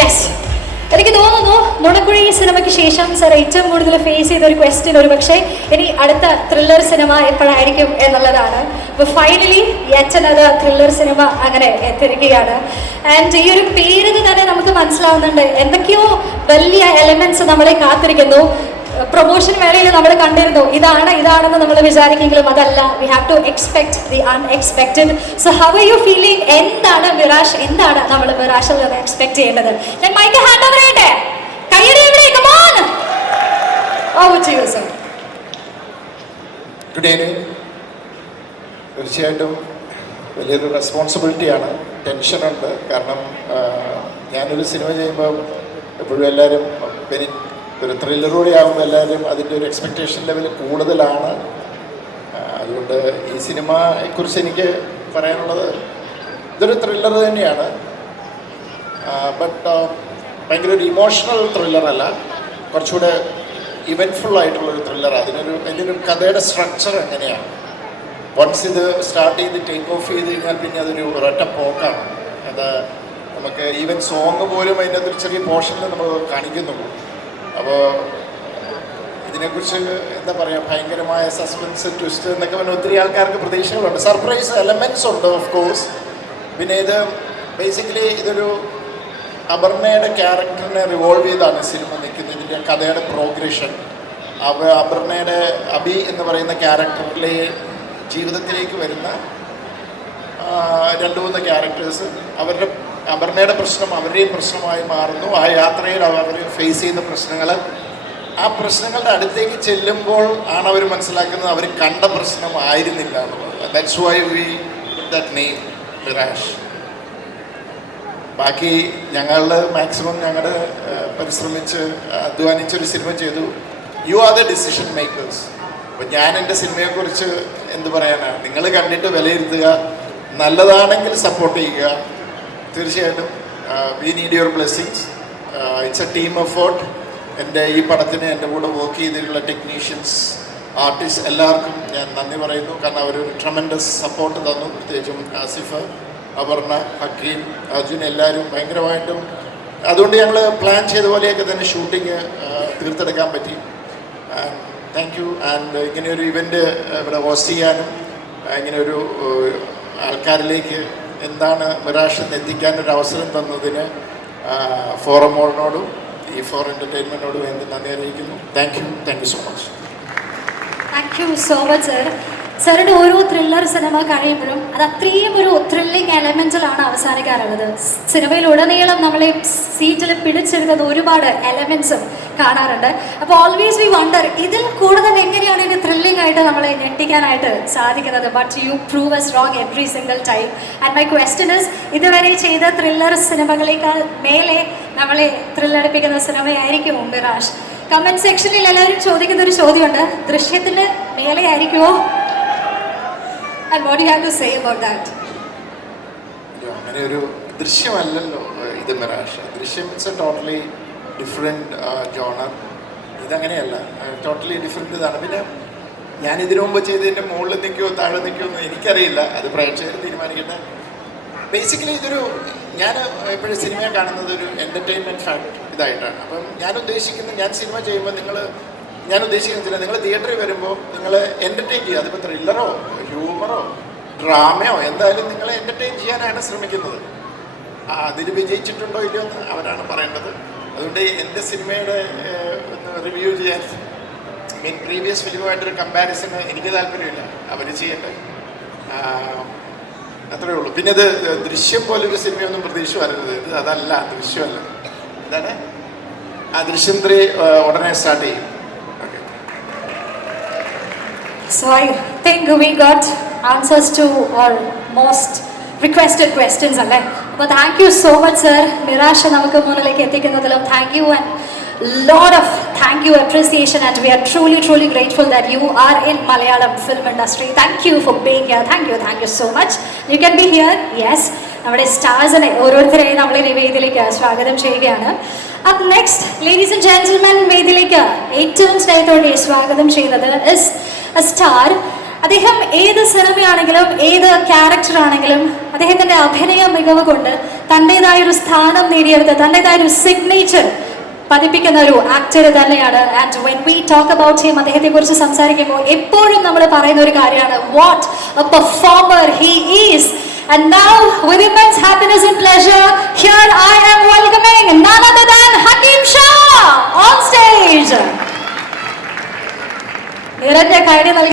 Yes, എനിക്ക് തോന്നുന്നു നുണക്കുഴി സിനിമയ്ക്ക് ശേഷം സർ ഏറ്റവും കൂടുതൽ ഫേസ് ചെയ്ത ഒരു ക്വസ്റ്റ്യൻ ഒരു പക്ഷേ ഇനി അടുത്ത ത്രില്ലർ സിനിമ എപ്പോഴായിരിക്കും എന്നുള്ളതാണ്. അപ്പോൾ finally yet another thriller cinema അങ്ങനെ എത്തിയിരിക്കുകയാണ്. ആൻഡ് ഈ ഒരു പേരിൽ തന്നെ നമുക്ക് മനസ്സിലാവുന്നുണ്ട് എന്തൊക്കെയോ വലിയ എലമെന്റ്സ് നമ്മളെ കാത്തിരിക്കുന്നു. പ്രൊമോഷൻ വേളയിൽ നമ്മൾ കണ്ടിരുന്നു ഇതാണെന്ന് നമ്മൾ വിചാരിക്കെങ്കിലും അതല്ല. We have to expect the unexpected. So how are you feeling? എന്താണ് മിറാഷ്, എന്താണ് നമ്മൾ മിറാഷിൽ നിന്ന് എക്സ്പെക്ട് ചെയ്യേണ്ടത്? ഞാൻ മൈക്ക് ഹാൻഡ് ഓവർ ചെയ്യട്ടെ. കയ്യടി എവിടെ? Come on. Over to you sir. Good evening. തീർച്ചയായിട്ടും വലിയൊരു റെസ്പോൺസിബിലിറ്റിയാണ്, ടെൻഷനുണ്ട്. കാരണം ഞാനൊരു സിനിമ ചെയ്യുമ്പോൾ എപ്പോഴും എല്ലാവരും ഒരു ത്രില്ലറോടെ ആകുമ്പോൾ എല്ലാവരും അതിൻ്റെ ഒരു എക്സ്പെക്റ്റേഷൻ ലെവൽ കൂടുതലാണ്. അതുകൊണ്ട് ഈ സിനിമയെക്കുറിച്ച് എനിക്ക് പറയാനുള്ളത് ഇതൊരു ത്രില്ലർ തന്നെയാണ്. ബട്ട് ഭയങ്കര ഒരു ഇമോഷണൽ ത്രില്ലറല്ല, കുറച്ചുകൂടെ ഇവൻറ്റ്ഫുൾ ആയിട്ടുള്ളൊരു ത്രില്ലർ. അതിൻ്റെ ഒരു കഥയുടെ സ്ട്രക്ചർ എങ്ങനെയാണ്, വൺസ് ഇത് സ്റ്റാർട്ട് ചെയ്ത് ടേക്ക് ഓഫ് ചെയ്ത് കഴിഞ്ഞാൽ പിന്നെ അതൊരു ഒരൊറ്റ പോക്കാണ്. അത് നമുക്ക് ഈവൻ സോങ് പോലും അതിൻ്റെ അകത്തൊരു ചെറിയ പോർഷനിൽ നമ്മൾ കാണിക്കുന്നുള്ളൂ. അപ്പോൾ ഇതിനെക്കുറിച്ച് എന്താ പറയുക, ഭയങ്കരമായ സസ്പെൻസ്, ട്വിസ്റ്റ് എന്നൊക്കെ പറഞ്ഞാൽ ഒത്തിരി ആൾക്കാർക്ക് പ്രതീക്ഷകളുണ്ട്. സർപ്രൈസ് എലമെൻറ്റ്സ് ഉണ്ട് ഓഫ് കോഴ്സ്. പിന്നെ ഇത് ബേസിക്കലി ഇതൊരു അപർണയുടെ ക്യാരക്ടറിനെ റിവോൾവ് ചെയ്താണ് സിനിമ നിൽക്കുന്നത്. ഇതിൻ്റെ കഥയുടെ പ്രോഗ്രഷൻ അപർണയുടെ അബി എന്ന് പറയുന്ന ക്യാരക്ടറിലെ ജീവിതത്തിലേക്ക് വരുന്ന 2-3 ക്യാരക്ടേഴ്സ്, അവരുടെ അപർണയുടെ പ്രശ്നം അവരുടെയും പ്രശ്നമായി മാറുന്നു. ആ യാത്രയിൽ അവർ ഫേസ് ചെയ്യുന്ന പ്രശ്നങ്ങൾ, ആ പ്രശ്നങ്ങളുടെ അടുത്തേക്ക് ചെല്ലുമ്പോൾ ആണ് അവർ മനസ്സിലാക്കുന്നത് അവർ കണ്ട പ്രശ്നം ആയിരുന്നില്ല എന്നുള്ളത്. That's why we put that name mirage. ബാക്കി ഞങ്ങളുടെ മാക്സിമം ഞങ്ങളുടെ പരിശ്രമിച്ച് അധ്വാനിച്ചൊരു സിനിമ ചെയ്തു. You are the decision makers. അപ്പോൾ ഞാൻ എൻ്റെ സിനിമയെക്കുറിച്ച് എന്ത് പറയാനാണ്, നിങ്ങൾ കണ്ടിട്ട് വിലയിരുത്തുക. നല്ലതാണെങ്കിൽ സപ്പോർട്ട് ചെയ്യുക. തീർച്ചയായിട്ടും we need your blessings. It's A team effort. എൻ്റെ ഈ പടത്തിന് എൻ്റെ കൂടെ വർക്ക് ചെയ്തിട്ടുള്ള ടെക്നീഷ്യൻസ്, ആർട്ടിസ്റ്റ് എല്ലാവർക്കും ഞാൻ നന്ദി പറയുന്നു. കാരണം അവരൊരു ട്രമൻഡസ് സപ്പോർട്ട് തന്നു. പ്രത്യേകിച്ചും ആസിഫ്, അപർണ, ഹക്കീം, അർജുൻ എല്ലാവരും ഭയങ്കരമായിട്ടും. അതുകൊണ്ട് ഞങ്ങൾ പ്ലാൻ ചെയ്ത പോലെയൊക്കെ തന്നെ ഷൂട്ടിങ് തീർത്തെടുക്കാൻ പറ്റി. Thank you. ആൻഡ് ഇങ്ങനെയൊരു ഇവൻ്റ് ഇവിടെ ഹോസ്റ്റ് ചെയ്യാനും ഇങ്ങനെയൊരു ആൾക്കാരിലേക്ക് എന്താണ് മിറാഷ് എന്ന് എത്തിക്കാനൊരു അവസരം തന്നതിന് ഫോറമോളിനോടും ഈ ഫോർ എൻ്റർടൈൻമെൻറ്റിനോടും എന്ത് നന്ദി അറിയിക്കുന്നു. Thank you so much. Thank you so much sir. സാറിൻ്റെ ഓരോ ത്രില്ലർ സിനിമ കഴിയുമ്പോഴും അത് അത്രയും ഒരു ത്രില്ലിംഗ് എലമെൻറ്റിലാണ് അവസാനിക്കാറുള്ളത്. സിനിമയിലുടനീളം നമ്മളെ സീറ്റിൽ പിടിച്ചെടുക്കുന്ന ഒരുപാട് എലമെൻറ്റ്സും കാണാറുണ്ട്. അപ്പോൾ ഓൾവേസ് വി വണ്ടർ ഇതിൽ കൂടുതൽ എങ്ങനെയാണ് ഇത് ത്രില്ലിംഗ് ആയിട്ട് നമ്മളെ ഞെട്ടിക്കാനായിട്ട് സാധിക്കുന്നത്. But you prove S wrong every single time. And my question is, ഇതുവരെ ചെയ്ത ത്രില്ലർ സിനിമകളേക്കാൾ മേലെ നമ്മളെ ത്രില്ലടിപ്പിക്കുന്ന സിനിമയായിരിക്കുമോ മിറാഷ്? കമൻറ്റ് സെക്ഷനിൽ എല്ലാവരും ചോദിക്കുന്ന ഒരു ചോദ്യമുണ്ട്, ദൃശ്യത്തിന് മേലെ ആയിരിക്കുമോ? And what do you have to say about that? അങ്ങനെ ഒരു ദൃശ്യമല്ലല്ലോ ഇത് മിറാഷ്. ദൃശ്യം it's A totally different genre. ഇതങ്ങനെയല്ല, ടോട്ടലി ഡിഫറെൻറ്റ് ഇതാണ്. പിന്നെ ഞാൻ ഇതിനു മുമ്പ് ചെയ്തതിൻ്റെ മുകളിൽ നിൽക്കുമോ താഴെ നിൽക്കുമോ എന്ന് എനിക്കറിയില്ല, അത് പ്രേക്ഷകർ തീരുമാനിക്കട്ടെ. ബേസിക്കലി ഇതൊരു, ഞാൻ എപ്പോഴും സിനിമയെ കാണുന്നത് ഒരു എൻ്റർടൈൻമെൻറ്റ് ഫാക്ട് ഇതായിട്ടാണ്. അപ്പം ഞാൻ സിനിമ ചെയ്യുമ്പോൾ ഞാൻ ഉദ്ദേശിക്കുന്നില്ല, നിങ്ങൾ തിയേറ്ററിൽ വരുമ്പോൾ നിങ്ങൾ എൻ്റർടൈൻ ചെയ്യുക. അതിപ്പോൾ ത്രില്ലറോ ഹ്യൂമറോ ഡ്രാമയോ എന്തായാലും നിങ്ങളെ എൻ്റർടൈൻ ചെയ്യാനാണ് ശ്രമിക്കുന്നത്. അതിൽ വിജയിച്ചിട്ടുണ്ടോ ഇല്ലയോ എന്ന് അവരാണ് പറയേണ്ടത്. അതുകൊണ്ട് എൻ്റെ സിനിമയുടെ ഒന്ന് റിവ്യൂ ചെയ്യാൻ പ്രീവിയസ് ഫിലിമുമായിട്ടൊരു കമ്പാരിസൺ എനിക്ക് താല്പര്യമില്ല, അവർ ചെയ്യട്ടെ, അത്രയേ ഉള്ളൂ. പിന്നെ ഇത് ദൃശ്യം പോലൊരു സിനിമയൊന്നും പ്രതീക്ഷ വരരുത്. ഇത് അതല്ല, ദൃശ്യമല്ല. എന്താണ് ദൃശ്യം 3 ഉടനെ സ്റ്റാർട്ട് ചെയ്യും. So I think we got answers to our most requested questions alle. But thank you so much sir. Mirage namakku munnilekku ettikkunnadilum thank you and lot of thank you appreciation, and we are truly grateful that you are in Malayalam film industry. Thank you for being here. Thank you so much. You can be here. Yes, നമ്മുടെ സ്റ്റാർസിനെ ഓരോരുത്തരെയും നമ്മൾ ഈ വേദിയിലേക്ക് സ്വാഗതം ചെയ്യുകയാണ്. Up next ladies and gentlemen വേദിയിലേക്ക് ഏറ്റവും സ്നേഹത്തോടെ സ്വാഗതം ചെയ്യുന്നത് ഇസ് a star അദ്ദേഹം ഏത് സിനിമയാണെങ്കിലും ഏത് ക്യാരക്ടർ ആണെങ്കിലും അദ്ദേഹത്തിന്റെ അഭിനയ മികവ് കൊണ്ട് തൻ്റെതായ ഒരു സ്ഥാനം നേടിയെടുത്ത് തൻ്റെതായ ഒരു സിഗ്നേച്ചർ പതിപ്പിക്കുന്ന ഒരു ആക്ടർ തന്നെയാണ്. And when we talk about him, അദ്ദേഹത്തെ കുറിച്ച് സംസാരിക്കുമ്പോൾ എപ്പോഴും നമ്മൾ പറയുന്ന ഒരു കാര്യമാണ് what A performer he is. And now, with immense happiness and pleasure, here I am welcoming none other than Hakim Shah on stage. നിറഞ്ഞ കൈയടി നൽകി